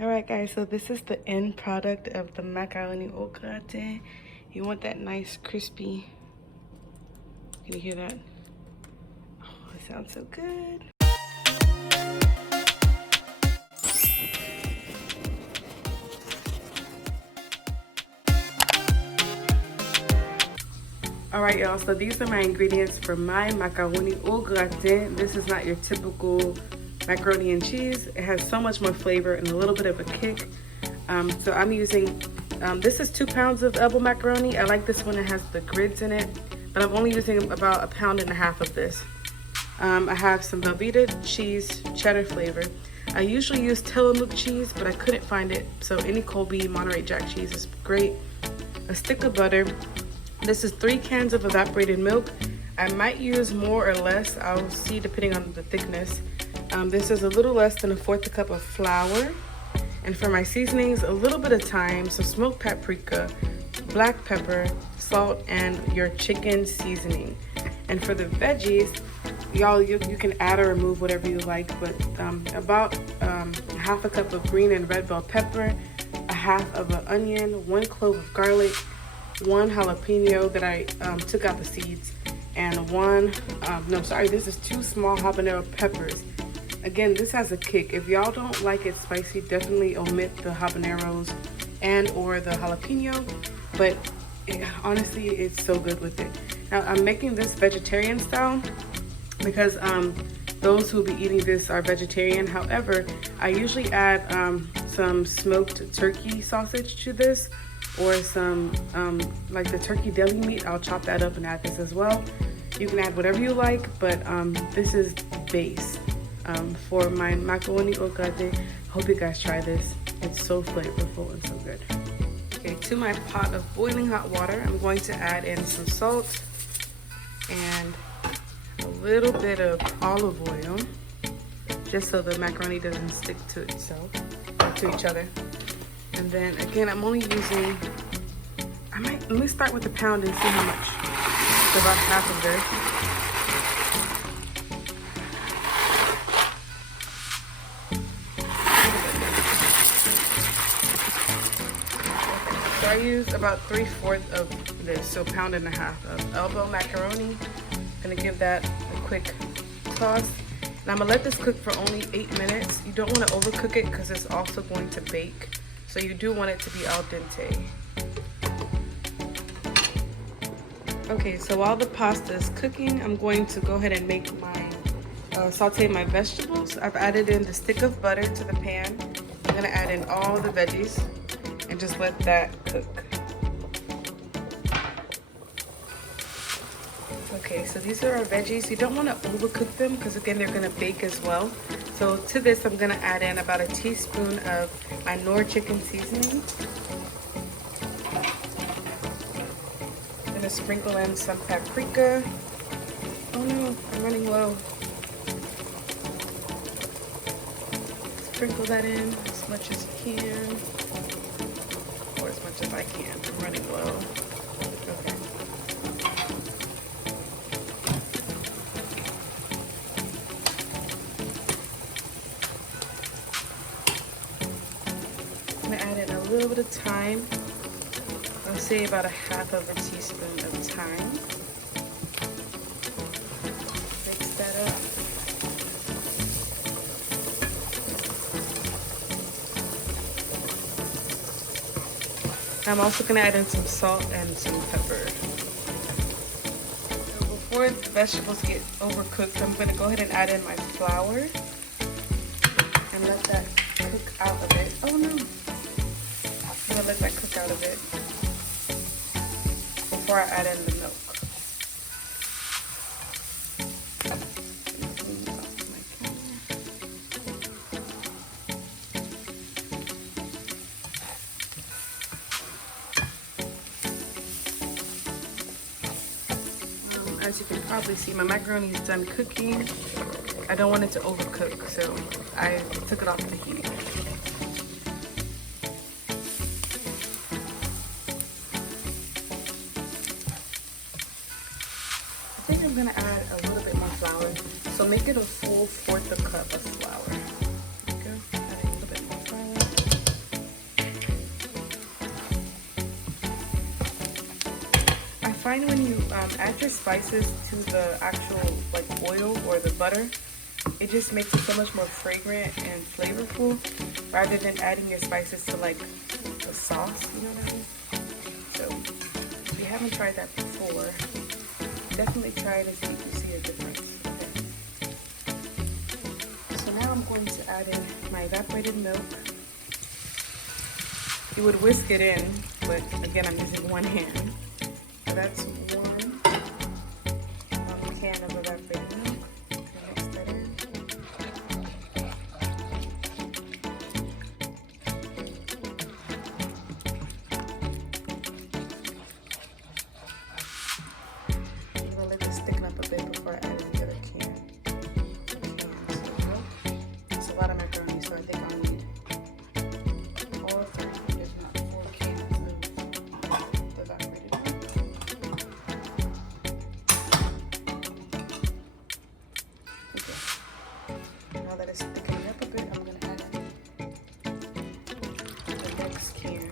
Alright guys, so this is the end product of the Macaroni Au Gratin. You want that nice crispy, can you hear that? Oh, it sounds so good. Alright y'all, so these are my ingredients for my Macaroni Au Gratin. This is not your typical macaroni and cheese. It has so much more flavor and a little bit of a kick. So I'm using, this is 2 pounds of elbow macaroni. I like this one, it has the grids in it, but I'm only using about 1.5 pounds of this. I have some Velveeta cheese, cheddar flavor. I usually use Tillamook cheese, but I couldn't find it, so any Colby Monterey Jack cheese is great. A stick of butter. This is 3 cans of evaporated milk. I might use more or less, I'll see depending on the thickness. This is a little less than 1/4 cup of flour. And for my seasonings, a little bit of thyme, so smoked paprika, black pepper, salt, and your chicken seasoning. And for the veggies, y'all, you can add or remove whatever you like, but about 1/2 cup of green and red bell pepper, 1/2 of an onion, 1 clove of garlic, 1 jalapeno that I took out the seeds, and this is 2 small habanero peppers. Again, this has a kick. If y'all don't like it spicy, definitely omit the habaneros and or the jalapeno, but honestly, it's so good with it. Now, I'm making this vegetarian style because those who will be eating this are vegetarian. However, I usually add some smoked turkey sausage to this, or some like the turkey deli meat. I'll chop that up and add this as well. You can add whatever you like, but this is base for my macaroni au gratin. Hope you guys try this. It's so flavorful and so good. Okay, to my pot of boiling hot water, I'm going to add in some salt and a little bit of olive oil, just so the macaroni doesn't stick to itself, to each other. And then again, I'm only using, let me start with 1 pound and see how much. So about 1/2 of this. So I used about 3/4 of this, so 1.5 pounds of elbow macaroni. Gonna give that a quick toss. And I'm gonna let this cook for only 8 minutes. You don't wanna overcook it because it's also going to bake. So you do want it to be al dente. Okay, so while the pasta is cooking, I'm going to go ahead and make saute my vegetables. I've added in the stick of butter to the pan. I'm gonna add in all the veggies and just let that cook. Okay, so these are our veggies. You don't want to overcook them because again, they're gonna bake as well. So to this, I'm gonna add in about 1 teaspoon of my Knorr chicken seasoning. I'm gonna sprinkle in some paprika. Oh no, I'm running low. Sprinkle that in as much as you can, or as much as I can. I'm running low. Okay. I'm gonna add in a little bit of thyme. I'll say about 1/2 teaspoon of thyme. Mix that up. I'm also gonna add in some salt and some pepper. So before the vegetables get overcooked, I'm gonna go ahead and add in my flour and let that cook out a bit. Oh no! I'm gonna let that cook out a bit before I add in the milk. As you can probably see, my macaroni is done cooking. I don't want it to overcook, so I took it off the heat. I think I'm gonna add a little bit more flour, so make it a full 1/4 cup of flour. There you go. Add a little bit more flour. find when you add your spices to the actual like oil or the butter, it just makes it so much more fragrant and flavorful rather than adding your spices to like the sauce, you know what I mean? So if you haven't tried that before, definitely try it and see if you see a difference. Okay. So now I'm going to add in my evaporated milk. You would whisk it in, but again, I'm using one hand. So that's one can of evaporated milk. Mix that in. I'm gonna let this thicken up a bit before I add in the other can. It's a lot of macaroni, so I think I'll need all three, if not 4 cans of the evaporated milk. Okay. Now that it's thickening up a bit, I'm gonna add in the next can.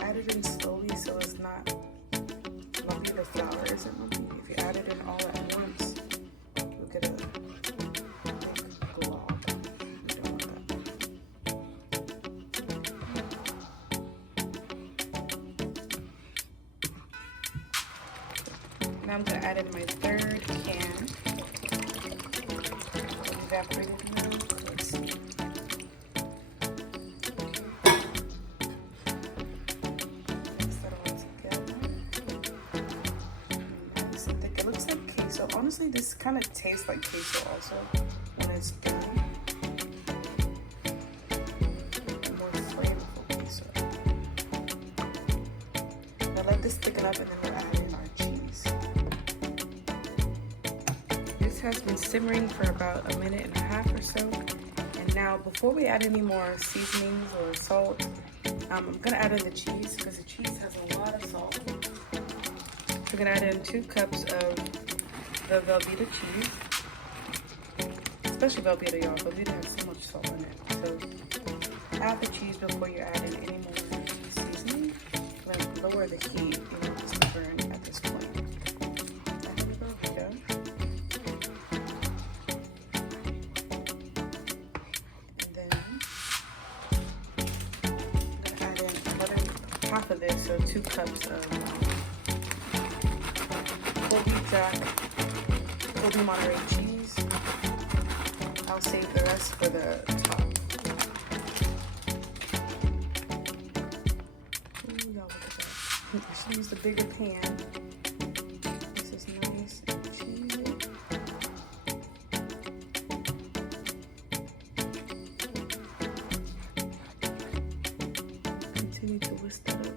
Add it in slowly so it's not lumpy. The flour isn't lumpy. If you add it in all at once, you'll get a big glob. You don't want that. Now I'm going to add in my third can of evaporated milk. Let's see. Honestly, this kind of tastes like queso also when it's done. More flavorful queso. Now let this thicken up and then we'll add in our cheese. This has been simmering for about 1.5 minutes or so. And now before we add any more seasonings or salt, I'm gonna add in the cheese because the cheese has a lot of salt. We're gonna add in 2 cups of the Velveeta cheese, especially Velveeta, y'all. Velveeta has so much salt in it. So add the cheese before you add in any more seasoning. Like lower the heat, you know, just to burn at this point. Add the Velveeta. And then I'm gonna add in another half of this, so 2 cups of Kobe Monterey cheese. I'll save the rest for the top. Ooh, y'all look at that. I should use the bigger pan. This is nice and cheesy. Continue to whisk that up.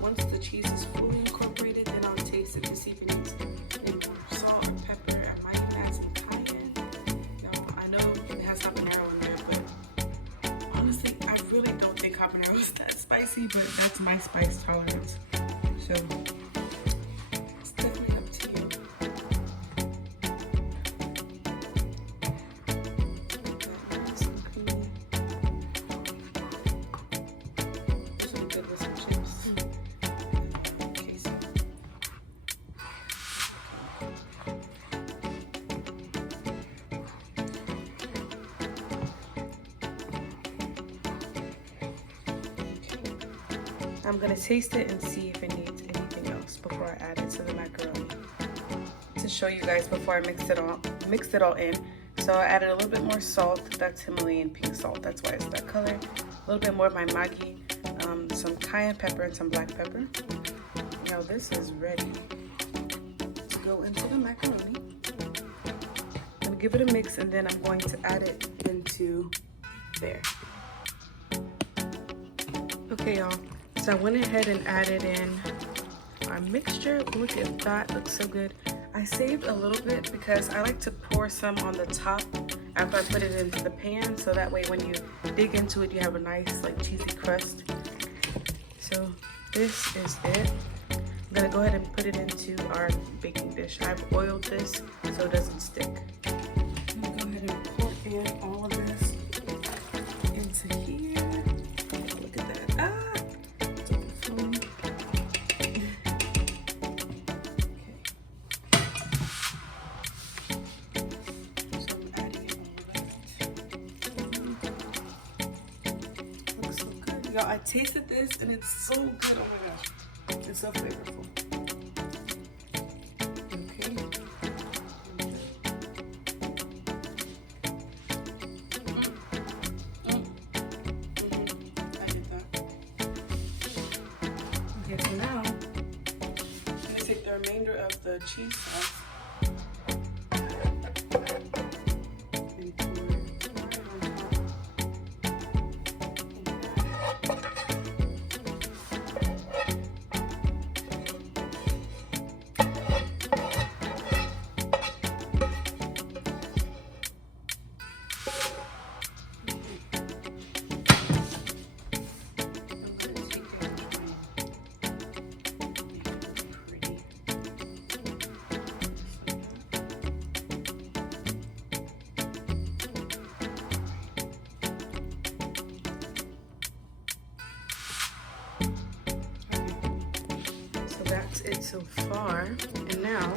Once the cheese is fully incorporated, then I'll taste it to see if it needs any more salt or pepper. I might add some cayenne. You know, I know it has habanero in there, but honestly, I really don't think habanero is that spicy, but that's my spice tolerance. So it's definitely up to you. Nice and creamy. This will be good with some chips. I'm gonna taste it and see if it needs anything else before I add it to the macaroni. To show you guys before I mix it all in. So I added a little bit more salt. That's Himalayan pink salt. That's why it's that color. A little bit more of my Maggi, some cayenne pepper and some black pepper. Now this is ready to go into the macaroni. I'm gonna give it a mix and then I'm going to add it into there. Okay, y'all. So I went ahead and added in our mixture. Look at that, looks so good. I saved a little bit because I like to pour some on the top after I put it into the pan, so that way when you dig into it, you have a nice like cheesy crust. So this is it. I'm gonna go ahead and put it into our baking dish. I've oiled this so it doesn't stick. I'm gonna go ahead and pour in all of this into here. Look at that. Ah! It's overflowing. Y'all, I tasted this and it's so good. Oh my gosh. It's so flavorful. Okay. I get that. Okay, so now I'm going to take the remainder of the cheese sauce and pour it right on top. That's it so far. And now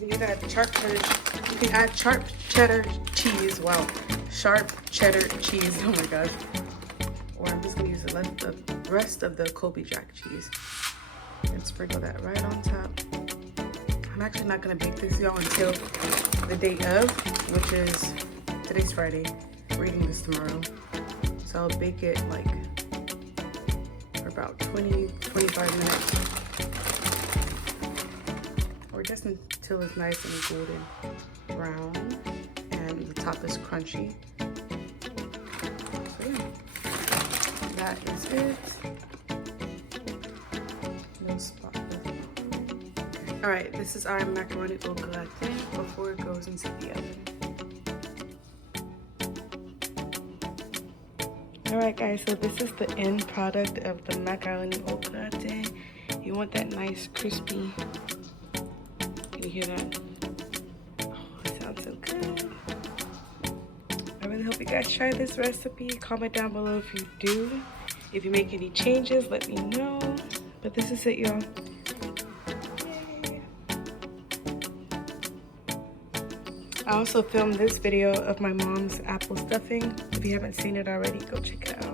you can add sharp cheddar cheese. Wow, sharp cheddar cheese. Oh my gosh. Or I'm just gonna use the rest of the Colby Jack cheese and sprinkle that right on top. I'm actually not gonna bake this, y'all, until the day of, which is today's Friday. We're eating this tomorrow, so I'll bake it like about 20-25 minutes, or just until it's nice and golden brown and the top is crunchy. So yeah, that is it. No spot. All right, this is our macaroni au gratin before it goes into the oven. Alright guys, so this is the end product of the macaroni au gratin. You want that nice crispy. Can you hear that? Oh, it sounds so good. I really hope you guys try this recipe. Comment down below if you do. If you make any changes, let me know. But this is it, y'all. I also filmed this video of my mom's apple stuffing. If you haven't seen it already, go check it out.